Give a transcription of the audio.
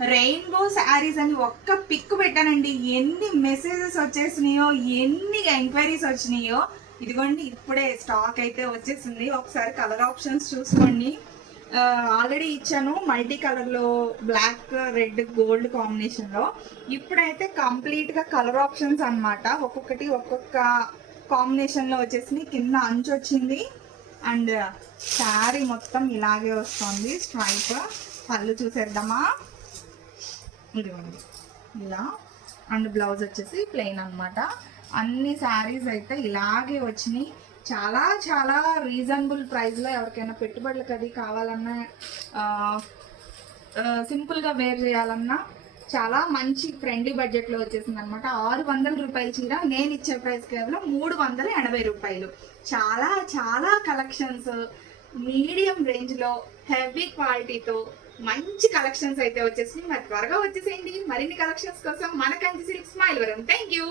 Rainbow saris అని ఒక్క pick పెట్టానండి, ఎన్ని మెసేజెస్ వచ్చేసినాయో, ఎన్ని ఎంక్వైరీస్ వచ్చినాయో. ఇదిగోండి ఇప్పుడే స్టాక్ అయితే వచ్చేసింది. ఒకసారి కలర్ ఆప్షన్స్ చూసుకోండి. ఆల్రెడీ ఇచ్చాను మల్టీ కలర్లో, బ్లాక్ రెడ్ గోల్డ్ కాంబినేషన్లో. ఇప్పుడైతే కంప్లీట్గా కలర్ ఆప్షన్స్ అనమాట. ఒక్కొక్కటి ఒక్కొక్క కాంబినేషన్లో వచ్చేసి కింద అంచు వచ్చింది. అండ్ శారీ మొత్తం ఇలాగే వస్తుంది స్ట్రైప్. పళ్ళు చూసేద్దామా, ఇదిగోండి ఇలా. అండ్ బ్లౌజ్ వచ్చేసి ప్లెయిన్ అనమాట. అన్ని శారీస్ అయితే ఇలాగే వచ్చినాయి. చాలా చాలా రీజనబుల్ ప్రైస్లో ఎవరికైనా పెట్టుబడులకు అది కావాలన్నా, సింపుల్గా వేర్ చేయాలన్నా చాలా మంచి ఫ్రెండ్లీ బడ్జెట్లో వచ్చేసింది అనమాట. 600 రూపాయల చీర నేను ఇచ్చే ప్రైస్ కేవలం 380 రూపాయలు. చాలా చాలా కలెక్షన్స్ మీడియం రేంజ్లో హెవీ క్వాలిటీతో మంచి కలెక్షన్స్ అయితే వచ్చేసి. మరి త్వరగా వచ్చేసేయండి. మరిన్ని కలెక్షన్స్ కోసం మన కంచి సిల్క్ స్మైల్ వరం. Thank you.